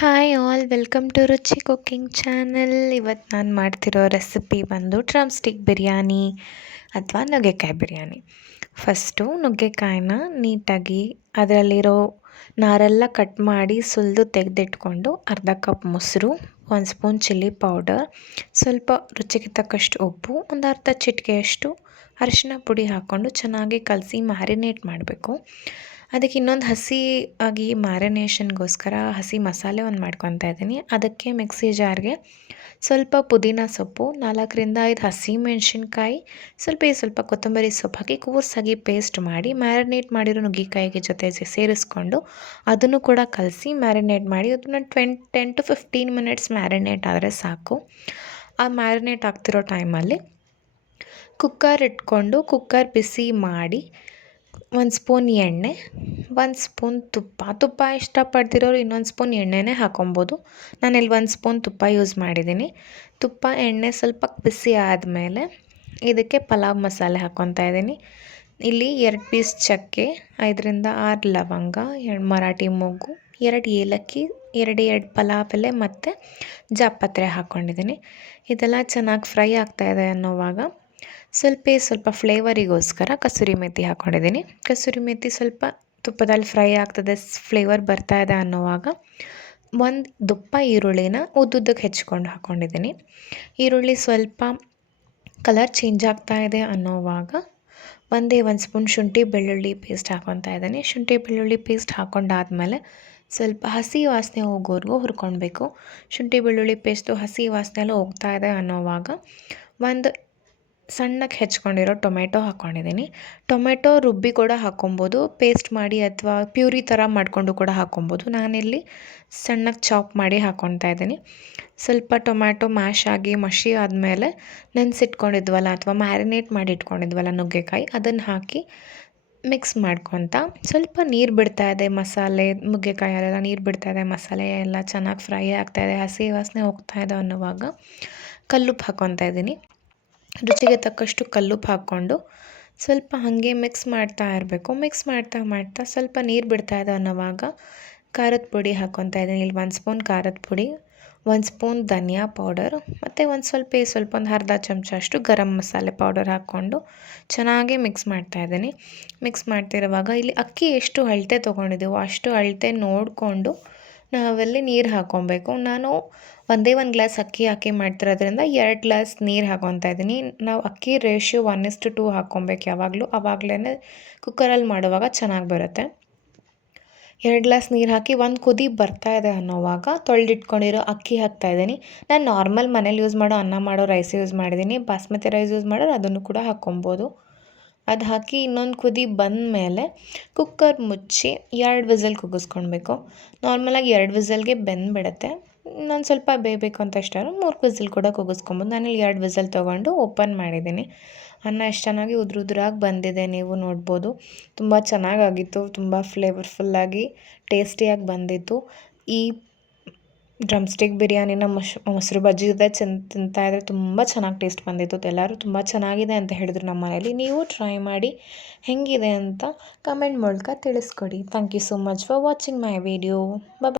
Hi all welcome to ರುಚಿ cooking channel. ಇವತ್ತು ನಾನು ಮಾಡ್ತಿರೋ ರೆಸಿಪಿ ಬಂದು ಡ್ರಮ್ ಸ್ಟಿಕ್ ಬಿರಿಯಾನಿ ಅಥವಾ ನುಗ್ಗೆಕಾಯಿ ಬಿರಿಯಾನಿ. ಫಸ್ಟು ನುಗ್ಗೆಕಾಯಿನ ನೀಟಾಗಿ ಅದರಲ್ಲಿರೋ ನಾರೆಲ್ಲ ಕಟ್ ಮಾಡಿ ಸುಲಿದು ತೆಗೆದಿಟ್ಕೊಂಡು ಅರ್ಧ ಕಪ್ ಮೊಸರು, 1 ಸ್ಪೂನ್ ಚಿಲ್ಲಿ ಪೌಡರ್, ಸ್ವಲ್ಪ ರುಚಿಗೆ ತಕ್ಕಷ್ಟು ಉಪ್ಪು, ಒಂದು ಅರ್ಧ ಚಿಟಿಕೆಯಷ್ಟು ಅರಿಶಿನ ಪುಡಿ ಹಾಕ್ಕೊಂಡು ಚೆನ್ನಾಗಿ ಕಲಸಿ ಮ್ಯಾರಿನೇಟ್ ಮಾಡಬೇಕು. ಅದಕ್ಕೆ ಇನ್ನೊಂದು ಹಸಿ ಆಗಿ ಮ್ಯಾರಿನೇಷನ್ಗೋಸ್ಕರ ಹಸಿ ಮಸಾಲೆ ಒಂದು ಮಾಡ್ಕೊತಾ ಇದ್ದೀನಿ. ಅದಕ್ಕೆ ಮಿಕ್ಸಿ ಜಾರ್ಗೆ ಸ್ವಲ್ಪ ಪುದೀನ ಸೊಪ್ಪು, 4ರಿಂದ 5 ಹಸಿಮೆಣ್ಸಿನ್ಕಾಯಿ, ಸ್ವಲ್ಪ ಕೊತ್ತಂಬರಿ ಸೊಪ್ಪು ಹಾಕಿ ಕೂರ್ಸಾಗಿ ಪೇಸ್ಟ್ ಮಾಡಿ ಮ್ಯಾರಿನೇಟ್ ಮಾಡಿರೋ ನುಗ್ಗೆಕಾಯಿಗೆ ಜೊತೆ ಸೇರಿಸ್ಕೊಂಡು ಅದನ್ನು ಕೂಡ ಕಲಸಿ ಮ್ಯಾರಿನೇಟ್ ಮಾಡಿ ಅದನ್ನು 10 to 15 ಮಿನಿಟ್ಸ್ ಮ್ಯಾರಿನೇಟ್ ಆದರೆ ಸಾಕು. ಆ ಮ್ಯಾರಿನೇಟ್ ಆಗ್ತಿರೋ ಟೈಮಲ್ಲಿ ಕುಕ್ಕರ್ ಇಟ್ಕೊಂಡು ಕುಕ್ಕರ್ ಬಿಸಿ ಮಾಡಿ 1 ಸ್ಪೂನ್ ಎಣ್ಣೆ, 1 ಸ್ಪೂನ್ ತುಪ್ಪ ಇಷ್ಟಪಡ್ತಿರೋರು ಇನ್ನೊಂದು ಸ್ಪೂನ್ ಎಣ್ಣೆನೇ ಹಾಕೊಬೋದು. ನಾನಿಲ್ಲಿ 1 ಸ್ಪೂನ್ ತುಪ್ಪ ಯೂಸ್ ಮಾಡಿದ್ದೀನಿ. ತುಪ್ಪ ಎಣ್ಣೆ ಸ್ವಲ್ಪ ಬಿಸಿ ಆದಮೇಲೆ ಇದಕ್ಕೆ ಪಲಾವ್ ಮಸಾಲೆ ಹಾಕ್ಕೊತಾ ಇದ್ದೀನಿ. ಇಲ್ಲಿ 2 ಪೀಸ್ ಚಕ್ಕೆ, 5ರಿಂದ 6 ಲವಂಗ, 2 ಮರಾಠಿ ಮೊಗ್ಗು, 2 ಏಲಕ್ಕಿ, 2 ಪಲಾವ್ ಎಲೆ ಮತ್ತು ಜಾಪತ್ರೆ ಹಾಕ್ಕೊಂಡಿದ್ದೀನಿ. ಇದೆಲ್ಲ ಚೆನ್ನಾಗಿ ಫ್ರೈ ಆಗ್ತಾಯಿದೆ ಅನ್ನೋವಾಗ ಸ್ವಲ್ಪ ಫ್ಲೇವರಿಗೋಸ್ಕರ ಕಸೂರಿ ಮೇಥಿ ಹಾಕ್ಕೊಂಡಿದ್ದೀನಿ. ಕಸೂರಿ ಮೇಥಿ ಸ್ವಲ್ಪ ತುಪ್ಪದಲ್ಲಿ ಫ್ರೈ ಆಗ್ತದೆ, ಫ್ಲೇವರ್ ಬರ್ತಾ ಇದೆ ಅನ್ನೋವಾಗ 1 ದಪ್ಪ ಈರುಳ್ಳಿನ ಉದ್ದುದ್ದಕ್ಕೆ ಹೆಚ್ಕೊಂಡು ಹಾಕ್ಕೊಂಡಿದ್ದೀನಿ. ಈರುಳ್ಳಿ ಸ್ವಲ್ಪ ಕಲರ್ ಚೇಂಜ್ ಆಗ್ತಾ ಇದೆ ಅನ್ನೋವಾಗ 1 ಸ್ಪೂನ್ ಶುಂಠಿ ಬೆಳ್ಳುಳ್ಳಿ ಪೇಸ್ಟ್ ಹಾಕ್ಕೊತಾ ಇದ್ದೀನಿ. ಶುಂಠಿ ಬೆಳ್ಳುಳ್ಳಿ ಪೇಸ್ಟ್ ಹಾಕ್ಕೊಂಡಾದ್ಮೇಲೆ ಸ್ವಲ್ಪ ಹಸಿ ವಾಸನೆ ಹೋಗೋವರೆಗೂ ಹುರ್ಕೊಳ್ಬೇಕು. ಶುಂಠಿ ಬೆಳ್ಳುಳ್ಳಿ ಪೇಸ್ಟು ಹಸಿ ವಾಸನೆ ಎಲ್ಲ ಹೋಗ್ತಾ ಇದೆ ಅನ್ನೋವಾಗ ಒಂದು ಸಣ್ಣಕ್ಕೆ ಹೆಚ್ಕೊಂಡಿರೋ ಟೊಮೆಟೊ ಹಾಕ್ಕೊಂಡಿದ್ದೀನಿ. ಟೊಮೆಟೊ ರುಬ್ಬಿ ಕೂಡ ಹಾಕ್ಕೊಬೋದು, ಪೇಸ್ಟ್ ಮಾಡಿ ಅಥವಾ ಪ್ಯೂರಿ ಥರ ಮಾಡಿಕೊಂಡು ಕೂಡ ಹಾಕ್ಕೊಬೋದು. ನಾನಿಲ್ಲಿ ಸಣ್ಣಕ್ಕೆ ಚಾಪ್ ಮಾಡಿ ಹಾಕ್ಕೊತಾ ಇದ್ದೀನಿ. ಸ್ವಲ್ಪ ಟೊಮ್ಯಾಟೊ ಮ್ಯಾಶ್ ಆಗಿ ಮಸಿ ಆದಮೇಲೆ ನೆನೆಸಿಟ್ಕೊಂಡಿದ್ವಲ್ಲ ಅಥವಾ ಮ್ಯಾರಿನೇಟ್ ಮಾಡಿ ಇಟ್ಕೊಂಡಿದ್ವಲ್ಲ ನುಗ್ಗೆಕಾಯಿ, ಅದನ್ನು ಹಾಕಿ ಮಿಕ್ಸ್ ಮಾಡ್ಕೊತಾ ಸ್ವಲ್ಪ ನೀರು ಬಿಡ್ತಾಯಿದೆ. ಮಸಾಲೆ ನುಗ್ಗೆಕಾಯಲ್ಲೆಲ್ಲ ನೀರು ಬಿಡ್ತಾಯಿದೆ, ಮಸಾಲೆ ಎಲ್ಲ ಚೆನ್ನಾಗಿ ಫ್ರೈ ಆಗ್ತಾಯಿದೆ, ಹಸಿ ವಾಸನೆ ಹೋಗ್ತಾಯಿದೆ ಅನ್ನೋವಾಗ ಕಲ್ಲುಪ್ಪು ಹಾಕ್ಕೊತಾ ಇದ್ದೀನಿ. ರುಚಿಗೆ ತಕ್ಕಷ್ಟು ಕಲ್ಲುಪ್ಪು ಹಾಕ್ಕೊಂಡು ಸ್ವಲ್ಪ ಹಾಗೆ ಮಿಕ್ಸ್ ಮಾಡ್ತಾ ಇರಬೇಕು. ಮಿಕ್ಸ್ ಮಾಡ್ತಾ ಸ್ವಲ್ಪ ನೀರು ಬಿಡ್ತಾಯಿದೆ ಅನ್ನೋವಾಗ ಖಾರದ ಪುಡಿ ಹಾಕ್ಕೊತಾ ಇದ್ದೀನಿ. ಇಲ್ಲಿ 1 ಸ್ಪೂನ್ ಖಾರದ ಪುಡಿ, 1 ಸ್ಪೂನ್ ಧನಿಯಾ ಪೌಡರ್ ಮತ್ತು ಸ್ವಲ್ಪ ಒಂದು ಅರ್ಧ ಚಮಚ ಅಷ್ಟು ಗರಂ ಮಸಾಲೆ ಪೌಡರ್ ಹಾಕ್ಕೊಂಡು ಚೆನ್ನಾಗಿ ಮಿಕ್ಸ್ ಮಾಡ್ತಾಯಿದ್ದೀನಿ. ಮಿಕ್ಸ್ ಮಾಡ್ತಿರುವಾಗ ಇಲ್ಲಿ ಅಕ್ಕಿ ಎಷ್ಟು ಅಳತೆ ತೊಗೊಂಡಿದ್ದೀವೋ ಅಷ್ಟು ಅಳತೆ ನೋಡಿಕೊಂಡು ನಾವಲ್ಲಿ ನೀರು ಹಾಕ್ಕೊಬೇಕು. ನಾನು ಒಂದೇ 1 ಗ್ಲಾಸ್ ಅಕ್ಕಿ ಹಾಕಿ ಮಾಡ್ತಿರೋದ್ರಿಂದ 2 ಗ್ಲಾಸ್ ನೀರು ಹಾಕ್ಕೊತಾ ಇದ್ದೀನಿ. ನಾವು ಅಕ್ಕಿ ರೇಷಿಯೋ 1:2 ಹಾಕ್ಕೊಬೇಕು ಯಾವಾಗಲೂ, ಆವಾಗಲೇ ಕುಕ್ಕರಲ್ಲಿ ಮಾಡುವಾಗ ಚೆನ್ನಾಗಿ ಬರುತ್ತೆ. 2 ಗ್ಲಾಸ್ ನೀರು ಹಾಕಿ 1 ಕುದಿ ಬರ್ತಾ ಇದೆ ಅನ್ನೋವಾಗ ತೊಳೆದಿಟ್ಕೊಂಡಿರೋ ಅಕ್ಕಿ ಹಾಕ್ತಾಯಿದ್ದೀನಿ. ನಾನು ನಾರ್ಮಲ್ ಮನೇಲಿ ಯೂಸ್ ಮಾಡೋ ಅನ್ನ ಮಾಡೋ ರೈಸ್ ಯೂಸ್ ಮಾಡಿದ್ದೀನಿ. ಬಾಸ್ಮತಿ ರೈಸ್ ಯೂಸ್ ಮಾಡೋರು ಅದನ್ನು ಕೂಡ ಹಾಕ್ಕೊಬೋದು. ಅದು ಹಾಕಿ ಇನ್ನೊಂದು ಕುದಿ ಬಂದಮೇಲೆ ಕುಕ್ಕರ್ ಮುಚ್ಚಿ 2 ವಿಸಲ್ ಕೂಗಿಸ್ಕೊಳ್ಬೇಕು. ನಾರ್ಮಲಾಗಿ 2 ವಿಸಲ್ಗೆ ಬೆಂದುಬಿಡುತ್ತೆ. ನಾನು ಸ್ವಲ್ಪ ಬೇಯಬೇಕು ಅಂತ ಇಷ್ಟ 3 ವಿಸಲ್ ಕೂಡ ಕೂಗಿಸ್ಕೊಬೋದು. ನಾನಿಲ್ಲಿ 2 ವಿಸಲ್ ತೊಗೊಂಡು ಓಪನ್ ಮಾಡಿದ್ದೀನಿ. ಅನ್ನ ಎಷ್ಟು ಚೆನ್ನಾಗಿ ಉದುರಾಗಿ ಬಂದಿದೆ, ನೀವು ನೋಡ್ಬೋದು. ತುಂಬ ಚೆನ್ನಾಗಾಗಿತ್ತು, ತುಂಬ ಫ್ಲೇವರ್ಫುಲ್ಲಾಗಿ ಟೇಸ್ಟಿಯಾಗಿ ಬಂದಿತ್ತು. ಈ ಡ್ರಮ್ ಸ್ಟಿಕ್ ಬಿರಿಯಾನಿನ ಮೊಸರು ಬಜ್ಜಿ ಜೊತೆ ತಿಂತಾಯಿದ್ರೆ ತುಂಬ ಚೆನ್ನಾಗಿ ಟೇಸ್ಟ್ ಬಂದಿತ್ತು. ಎಲ್ಲರೂ ತುಂಬ ಚೆನ್ನಾಗಿದೆ ಅಂತ ಹೇಳಿದ್ರು ನಮ್ಮ ಮನೇಲಿ. ನೀವು ಟ್ರೈ ಮಾಡಿ ಹೇಗಿದೆ ಅಂತ ಕಮೆಂಟ್ ಮೂಲಕ ತಿಳಿಸ್ಕೊಡಿ. Thank you so much for watching my video. Bye.